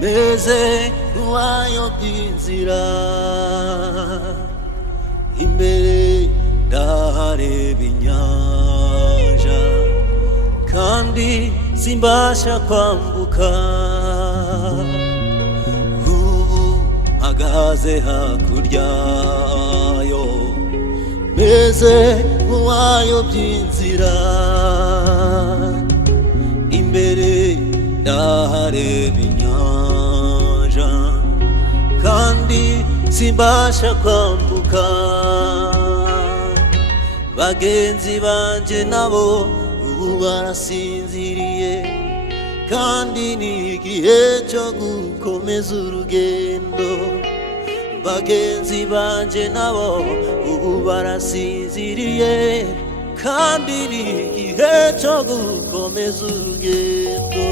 meze nk'uwayobye inzira, imbere ndahareba inyanja kandi simbasha kwambuka. Ubu mpagaze hakurya yo, meze nk'uwayobye inzira, imbere ndahareba inyanja kandi simbasha kwambuka. Bagenzi banje nabo ubu barasinziriye, kandi ni igihe cyo gukomeza urugendo. Bagenzi banje nabo ubu barasinziriye, kandi ni igihe cyo gukomeza urugendo.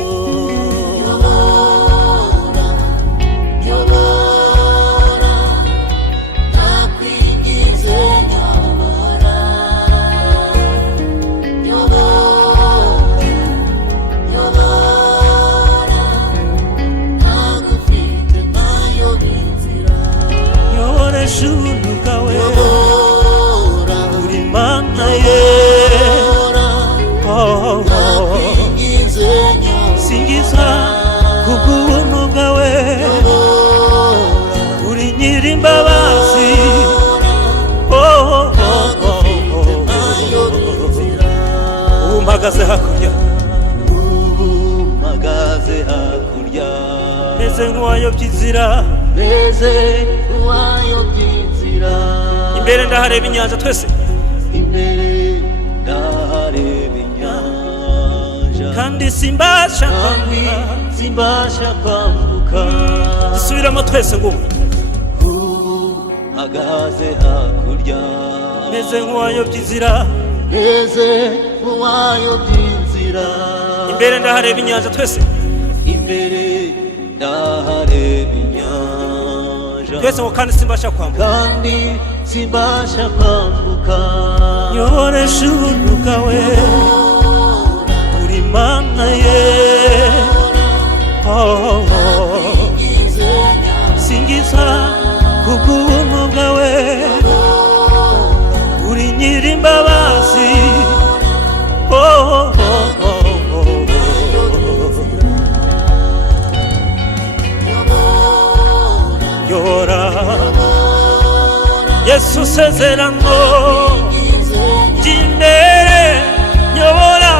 Singiza kubw'ubuntu bwawe, uri nyir'imbabazi. Ubu mpagaze hakurya, meze nk'uwayobye inzira, imbere ndahareba inyanja. Twese imbere ndahareba inyanja kandi simbasha kwambuka. Dusubiramo twese ngo mpagaze hakurya, meze nk'uwayobye inzira, imbere ndahareba inyanja. Twese imbere ndahareba inyanja twese ngo kandi simbasha kwambuka, yoresha ubuntu bwawe, uri Mana ye. Singiza kubw'ubuntu bwawe, uri nyir'imbabazi. Yora Yesu sezerano ry'imbere, nyobora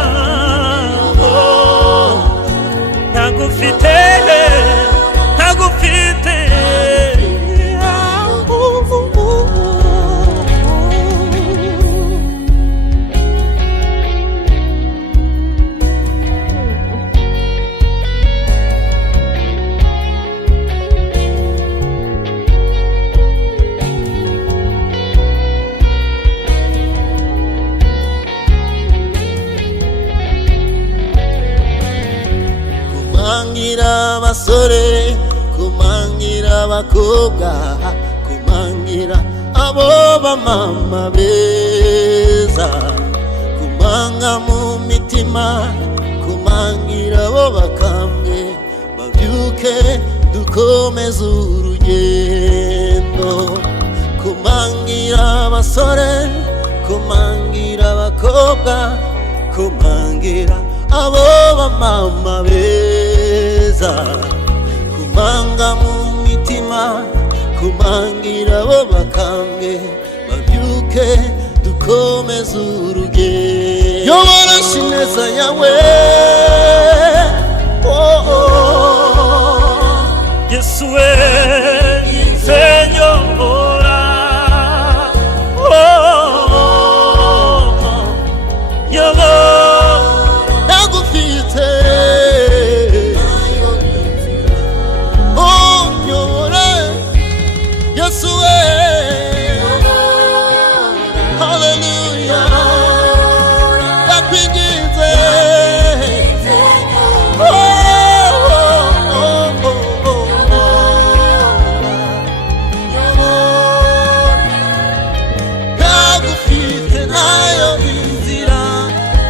ntagufite. Kumangira abasore, kumangira abakobwa, kumangira abo bamama beza, kumanga mu mitima, kumangira abo bakambwe, babyuke dukomeze urugendo. Kumangira abasore, kumangira abakobwa, kumangira abo bamama beza, kumanga mu mitima, kumangira abo bakambwe, babyuke dukomeze urugendo. Yoboresha ineza yawe, Yesu we Senyora, ntagufite. Nyobora Yesu we, hallelujah, ndakwinginze. Ntagufite nayo inzira,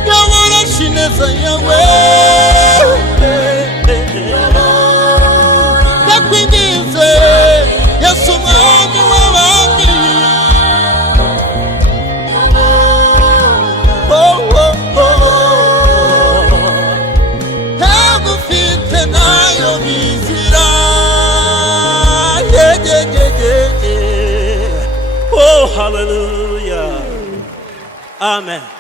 yoboresha ineza yawe. haleluya, amen.